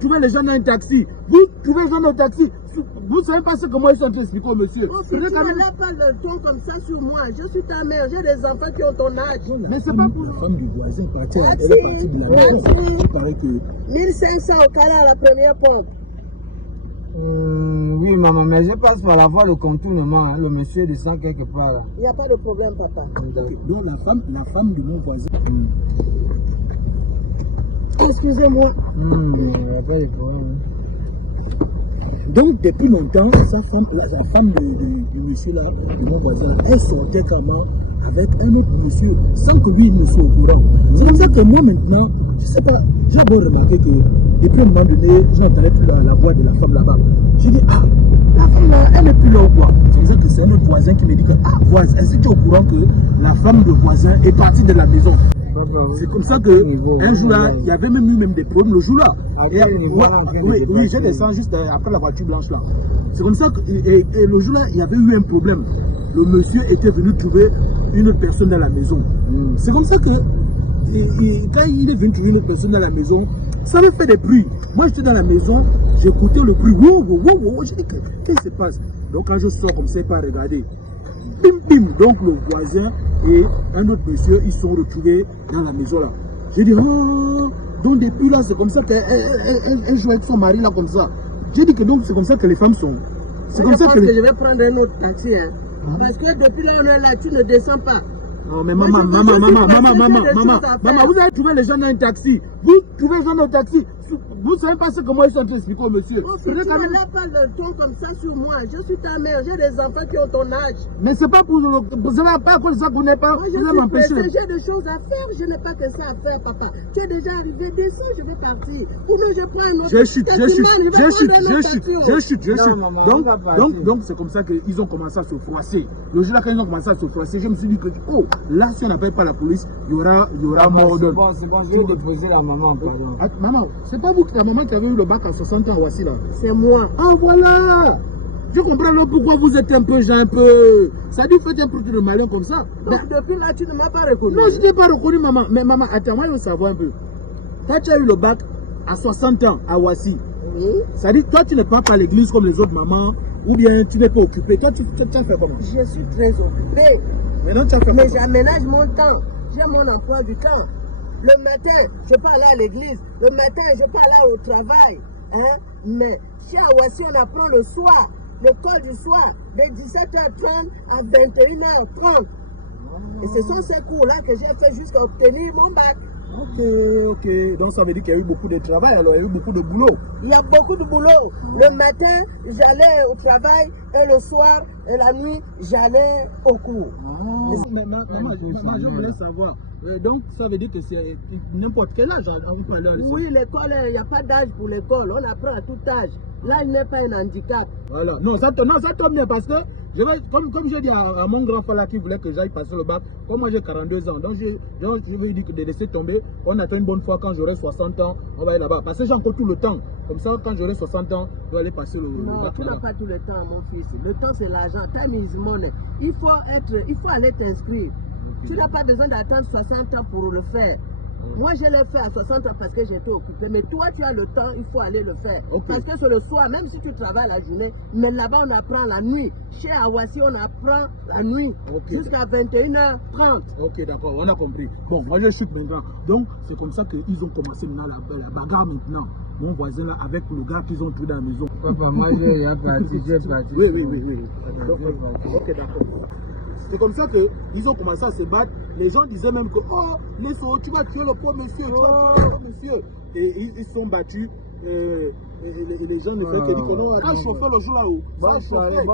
Trouvez les gens dans un taxi. Vous trouvez les gens dans un taxi. Vous savez pas ce que moi je suis en train d'expliquer au monsieur. Oh, tu n'as pas le ton comme ça sur moi. Je suis ta mère, j'ai des enfants qui ont ton âge. Mais c'est pas pour la femme du voisin partie, elle Merci. est partie de la maison. Merci. Il paraît que 1500 au carré à la première porte. Oui, maman, mais je passe par la voie de contournement. Hein. Le monsieur descend quelque part là. Il n'y a pas de problème, papa. donc la femme de mon voisin. Excusez-moi. Il n'y a pas de problème. Donc depuis longtemps, sa femme, la femme du monsieur là, de mon voisin, elle sortait comment avec un autre monsieur, sans que lui ne soit au courant. C'est comme ça que moi maintenant, je sais pas, j'ai beau remarquer que depuis un moment donné, j'entendais plus la voix de la femme là-bas. Je dis, ah, la femme là, elle n'est plus là ou quoi? C'est comme ça que c'est un autre voisin qui me dit que, ah, voisin, est-ce que tu es au courant que la femme de voisin est partie de la maison? C'est comme ça que un jour là, il y avait même eu des problèmes le jour là. Oui, je descends juste après la voiture blanche là. C'est comme ça que et le jour là, il y avait eu un problème. Le monsieur était venu trouver une autre personne dans la maison. C'est comme ça que quand il est venu trouver une autre personne dans la maison, ça me fait des bruits. Moi j'étais dans la maison, j'écoutais le bruit. Je dis qu'est-ce qui se passe? Donc quand je sors comme ça, il pas regarder. Bim bim, donc le voisin et un autre monsieur, ils sont retrouvés dans la maison là. J'ai dit, oh, donc depuis là, c'est comme ça qu'elle joue avec son mari là comme ça. J'ai dit que donc c'est comme ça que les femmes sont. C'est comme ça que je vais prendre un autre taxi. Hein. Parce que depuis là, on est là, tu ne descends pas. Non mais maman, vous avez trouvé les gens dans un taxi. Vous trouvez les gens dans un taxi. Vous savez pas ce que moi je suis en train d'expliquer au monsieur. Oh, tu n'as pas le ton comme ça sur moi. Je suis ta mère, j'ai des enfants qui ont ton âge. Mais c'est pas pour vous n'avez pas à cause de ça qu'on n'est pas. Moi, je suis pressée, j'ai des choses à faire. Je n'ai pas que ça à faire, papa. Tu es déjà arrivé, descends, je vais partir. Ou non, je prends un autre. Je chute. Donc c'est comme ça qu'ils ont commencé à se froisser. Le jour là quand ils ont commencé à se froisser, je me suis dit que oh, là si on n'appelle pas la police, il y aura mort d'homme. C'est bon, je vais déposer la maman, pardon. Maman, c'est pas vous la maman qui avait eu le bac à 60 ans, voici là. C'est moi. Ah voilà. Je comprends là pourquoi vous êtes un peu ça dit faites un peu de malin comme ça. Donc depuis là, tu ne m'as pas reconnu. Non, je ne t'ai pas reconnu, maman. Mais maman, attends, moi je veux savoir un peu. Toi, tu as eu le bac à 60 ans à Ouassi. Ça dit, toi, tu n'es pas à l'église comme les autres mamans, ou bien tu n'es pas occupé. Toi, tu as fait comment? Je suis très occupé. Maintenant, tu as fait mais j'aménage mon temps. J'ai mon emploi du temps. Le matin, je peux aller à l'église. Le matin, je peux aller au travail. Hein? Mais chez Ouassi, on apprend le soir, l'école du soir, de 17h30 à 21h30. Et ce sont ces cours-là que j'ai fait jusqu'à obtenir mon bac. Ok. Donc ça veut dire qu'il y a eu beaucoup de travail, alors il y a eu beaucoup de boulot. Il y a beaucoup de boulot. Le matin, j'allais au travail et le soir et la nuit, j'allais au cours. Maman, je voulais savoir. Donc ça veut dire que c'est n'importe quel âge on parle. Oui, l'école, il n'y a pas d'âge pour l'école. On apprend à tout âge. Là, il n'est pas un handicap. Voilà. Non, ça tombe bien parce que comme je dis à mon grand frère là qui voulait que j'aille passer le bac, comme moi j'ai 42 ans, donc je veux dire que de laisser tomber, on attend une bonne fois quand j'aurai 60 ans, on va aller là-bas. Parce que j'ai encore tout le temps. Comme ça, quand j'aurai 60 ans, je vais aller passer le bac. Non, tu n'as pas tout le temps, mon fils. Le temps, c'est l'argent. Time is money. Il faut aller t'inscrire. Tu n'as pas besoin d'attendre 60 ans pour le faire. Moi, je l'ai fait à 60 ans parce que j'étais occupé. Mais toi, tu as le temps, il faut aller le faire. Parce que c'est le soir, même si tu travailles la journée, mais là-bas, on apprend la nuit. Chez Ouassi, on apprend la nuit jusqu'à 21h30. Ok, d'accord, on a compris. Bon, moi, je suis maintenant. Donc, c'est comme ça qu'ils ont commencé maintenant la bagarre maintenant. Mon voisin là, avec le gars qu'ils ont trouvé dans la maison. Papa, moi, j'ai parti. Oui. Ok, d'accord. C'est comme ça qu'ils ont commencé à se battre. Les gens disaient même que, oh, tu vas tuer le pauvre monsieur, Et ils sont battus. Et les gens ne font que dire que non, pas chauffer le jour là-haut. Bonne soirée.